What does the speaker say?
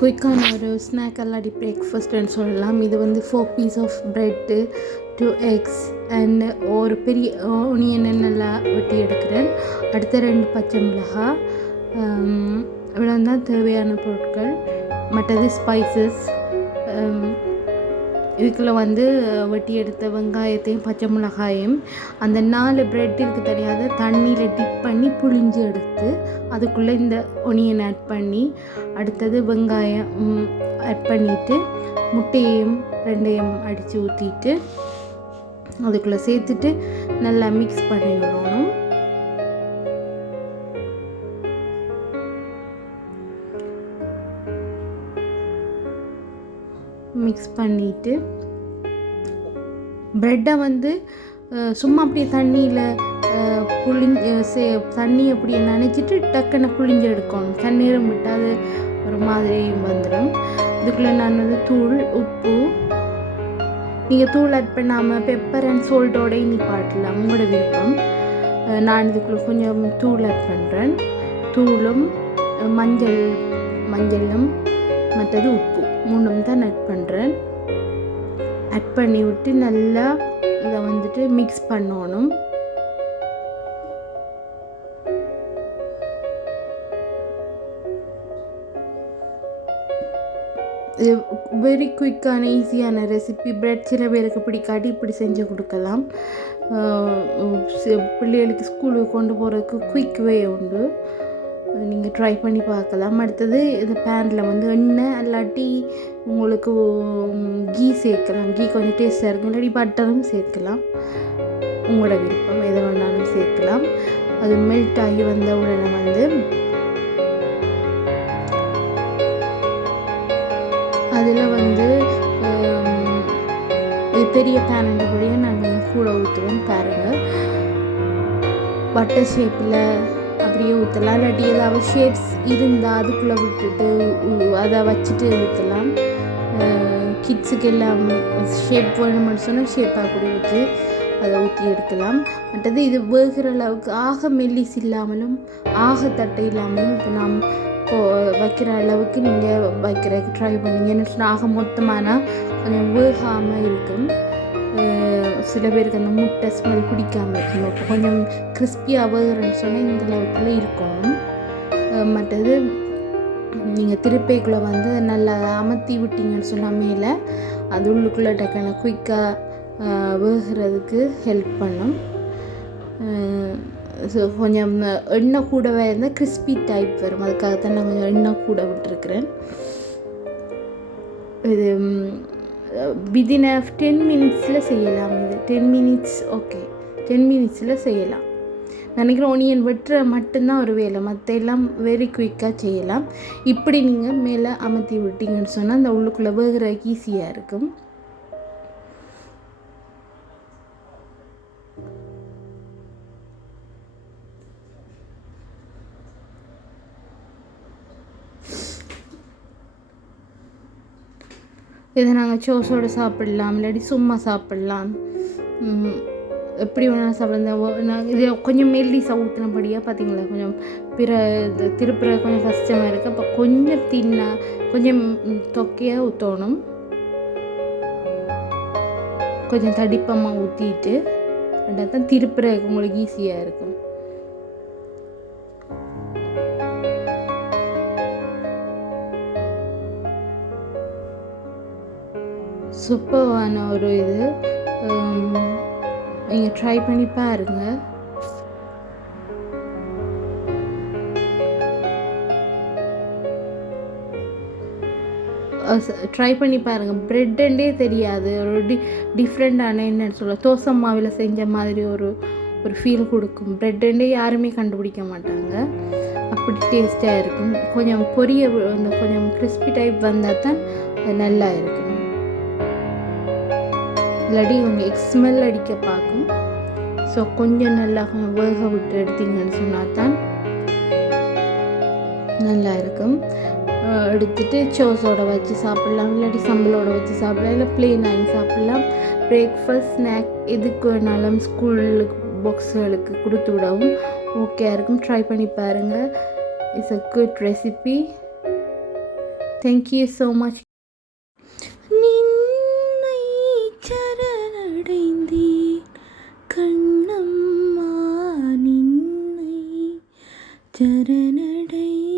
குயிக்கான ஒரு ஸ்நாக் அல்லாடி பிரேக்ஃபாஸ்ட்னு சொல்லலாம். இது வந்து 4 piece of bread, 2 eggs and ஒரு பெரிய ஒனியனை நல்லா வெட்டி எடுக்கிறேன். அடுத்த 2 பச்சை மிளகாய், இவ்வளோ தான் தேவையான பொருட்கள். மற்றது ஸ்பைசஸ், இதுக்குள்ளே வந்து வெட்டி எடுத்த வெங்காயத்தையும் பச்சை மிளகாயும் அந்த 4 ப்ரெட்டிற்கு தெரியாத தண்ணியில் டிப் பண்ணி புழிஞ்சு எடுத்து அதுக்குள்ளே இந்த ஒனியன் ஆட் பண்ணி, அடுத்தது வெங்காயம் ஆட் பண்ணிவிட்டு முட்டையையும் 2ஐயும் அடித்து ஊற்றிட்டு அதுக்குள்ளே சேர்த்துட்டு நல்லா மிக்ஸ் பண்ணி விடணும். மிக்ஸ் பண்ணிவிட்டு ப்ரெட்டை வந்து சும்மா அப்படியே தண்ணியில் தண்ணி அப்படியே நனைச்சிட்டு டக்குன்னு புழிஞ்சு எடுக்கணும். தண்ணீரும் விட்டு அது ஒரு மாதிரியும் வந்துடும். இதுக்குள்ளே நான் வந்து தூள், உப்பு, நீங்கள் தூள் ஆட் பண்ணாமல் பெப்பர் அண்ட் சால்ட்டோடையும் நிப்பாட்டலாம், உங்களோட விருப்பம். நான் இதுக்குள்ளே கொஞ்சம் தூள் ஆட் பண்ணுறேன். தூளும் மஞ்சளும் மற்றது உப்பு 3 தான் ஆட் பண்ணுறேன். ஆட் பண்ணி விட்டு நல்லா இதை வந்துட்டு மிக்ஸ் பண்ணணும். இது வெரி குயிக்கான ஈஸியான ரெசிபி. ப்ரெட் சில பேருக்கு பிடிக்காட்டி இப்படி செஞ்சு கொடுக்கலாம். பிள்ளைகளுக்கு ஸ்கூலுக்கு கொண்டு போகிறதுக்கு குயிக் வே உண்டு, நீங்கள் ட்ரை பண்ணி பார்க்கலாம். அடுத்தது இந்த பேனில் வந்து எண்ணெய் இல்லாட்டி உங்களுக்கு கீ சேர்க்கலாம். கீ கொஞ்சம் டேஸ்ட்டாக இருக்கும். இல்லாட்டி பட்டரும் சேர்க்கலாம், உங்களோட விருப்பம், எதை வேணாலும் சேர்க்கலாம். அது மெல்ட் ஆகி வந்த உடனே வந்து அதில் வந்து பெரிய பேனுடைய நான் கொஞ்சம் கூட ஊற்றுவேன் பாருங்கள். பட்டர் ஷேப்பில் அப்படியே ஊற்றலாம். இல்லாட்டி ஏதாவது ஷேப்ஸ் இருந்தால் அதுக்குள்ளே விட்டுட்டு அதை வச்சுட்டு ஊற்றலாம். கிட்ஸுக்கு எல்லாம் ஷேப் வேணும்னு சொன்னால் ஷேப்பாக கூட வச்சு அதை ஊற்றி எடுக்கலாம். மற்றது இது வேகிற அளவுக்கு ஆக மெல்லிஸ் இல்லாமலும் ஆக தட்டை இல்லாமலும் இப்போ நாம் வைக்கிற அளவுக்கு நீங்கள் வைக்கிறதுக்கு ட்ரை பண்ணுங்க. என்ன ஆக மொத்தமானா கொஞ்சம் வேகாமல் இருக்கும். சில பேருக்கு அந்த முட்டை ஸ்மெல் பிடிக்காமல் இருக்கும். இப்போ கொஞ்சம் கிறிஸ்பியாக வேகிறேன்னு சொன்னால் இந்த அளவுக்குள்ள இருக்கணும். மற்றது நீங்கள் திருப்பைக்குள்ளே வந்து நல்லா அமர்த்தி விட்டீங்கன்னு சொன்னால் மேலே அது உள்ளுக்குள்ளே டக்குன்னு குயிக்காக வேகிறதுக்கு ஹெல்ப் பண்ணும். ஸோ கொஞ்சம் எண்ணெய் கூடவே இருந்தால் கிறிஸ்பி டைப் வரும். அதுக்காகத்தான் நான் கொஞ்சம் எண்ணெய் கூட விட்டுருக்குறேன். இது வித்தின் 10 மினிட்ஸில் செய்யலாம். இது 10 மினிட்ஸ் ஓகே, 10 மினிட்ஸில் செய்யலாம் நினைக்கிறேன். ஒனியன் வெட்டுற மட்டும்தான் ஒரு வேலை, மற்ற எல்லாம் வெரி குயிக்காக செய்யலாம். இப்படி நீங்கள் மேலே அமர்த்தி விட்டீங்கன்னு சொன்னால் அந்த உள்ளுக்குள்ளே வேகிற ஈஸியாக இருக்கும். இதை நாங்கள் சோஸோடு சாப்பிடலாம், இல்லாட்டி சும்மா சாப்பிடலாம், எப்படி வேணாலும் சாப்பிடலாம். இது கொஞ்சம் மெல்லிசாக ஊற்றினபடியாக பார்த்தீங்களா கொஞ்சம் திருப்புற கொஞ்சம் கஷ்டமாக இருக்குது. அப்போ கொஞ்சம் கொஞ்சம் தொக்கையாக ஊற்றணும். கொஞ்சம் தடிப்பமாக ஊற்றிட்டு தான் திருப்புற உங்களுக்கு ஈஸியாக இருக்கும். சூப்பரான ஒரு இது, நீங்கள் ட்ரை பண்ணி பாருங்கள். ட்ரை பண்ணி பாருங்கள். ப்ரெட்டே தெரியாது, ஒரு டிஃப்ரெண்ட்டான என்னன்னு சொல்ல தோசை மாவில் செஞ்ச மாதிரி ஒரு ஃபீல் கொடுக்கும். ப்ரெட்டே யாருமே கண்டுபிடிக்க மாட்டாங்க, அப்படி டேஸ்ட்டாக இருக்கும். கொஞ்சம் இந்த கொஞ்சம் கிறிஸ்பி டைப் வந்தால் தான் அது நல்லா இருக்கும். இல்லாட்டி கொஞ்சம் ஸ்மெல் அடிக்க பார்க்கும். ஸோ கொஞ்சம் நல்லா கொஞ்சம் வேக விட்டு எடுத்தீங்கன்னு சொன்னால் தான் நல்லா இருக்கும். எடுத்துகிட்டு சோஸோடு வச்சு சாப்பிட்லாம், இல்லாட்டி சம்பளோடு வச்சு சாப்பிடலாம், இல்லை ப்ளெயின் ஆகி சாப்பிட்லாம். பிரேக்ஃபாஸ்ட் ஸ்நாக் எதுக்கு வேணாலும் ஸ்கூலுக்கு பாக்ஸுகளுக்கு கொடுத்து விடவும் ஓகே இருக்கும். ட்ரை பண்ணி பாருங்கள். It's a good recipe. Thank you so much. நின்னை சரணடைந்தேன் கண்ணம்மா, நின்னை சரணடைந்தேன்.